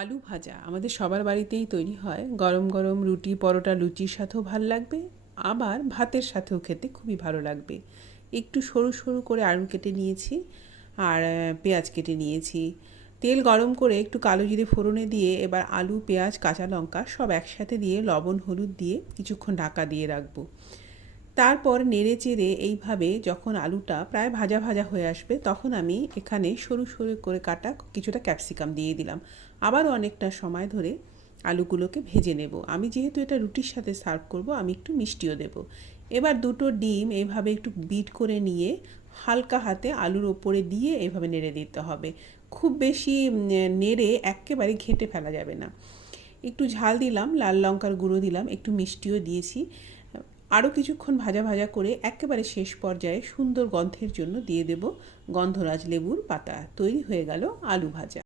আলু ভাজা আমাদের সবার বাড়িতেই তৈরি হয়। গরম গরম রুটি পরোটা লুচির সাথেও ভাল লাগবে, আবার ভাতের সাথেও খেতে খুবই ভালো লাগবে। একটু সরু সরু করে আলু কেটে নিয়েছি, আর পেঁয়াজ কেটে নিয়েছি। তেল গরম করে একটু কালো জিরে ফোড়নে দিয়ে এবার আলু পেঁয়াজ কাঁচা লঙ্কা সব একসাথে দিয়ে লবণ হলুদ দিয়ে কিছুক্ষণ ঢাকা দিয়ে রাখবো। তারপর নেড়ে চেড়ে এইভাবে যখন আলুটা প্রায় ভাজা ভাজা হয়ে আসবে, তখন আমি এখানে সরু সরু করে কাটা কিছুটা ক্যাপসিকাম দিয়ে দিলাম। আবারও অনেকটা সময় ধরে আলুগুলোকে ভেজে নেব। আমি যেহেতু এটা রুটির সাথে সার্ভ করব, আমি একটু মিষ্টিও দেব। এবার দুটো ডিম এইভাবে একটু বিট করে নিয়ে হালকা হাতে আলুর ওপরে দিয়ে এভাবে নেড়ে দিতে হবে। খুব বেশি নেড়ে একেবারে ঘেঁটে ফেলা যাবে না। একটু ঝাল দিলাম, লাল লঙ্কার গুঁড়ো দিলাম, একটু মিষ্টিও দিয়েছি। আরও কিছুক্ষণ ভাজা ভাজা করে একেবারে শেষ পর্যায়ে সুন্দর গন্ধের জন্য দিয়ে দেব গন্ধরাজ লেবুর পাতা। তৈরি হয়ে গেল আলু ভাজা।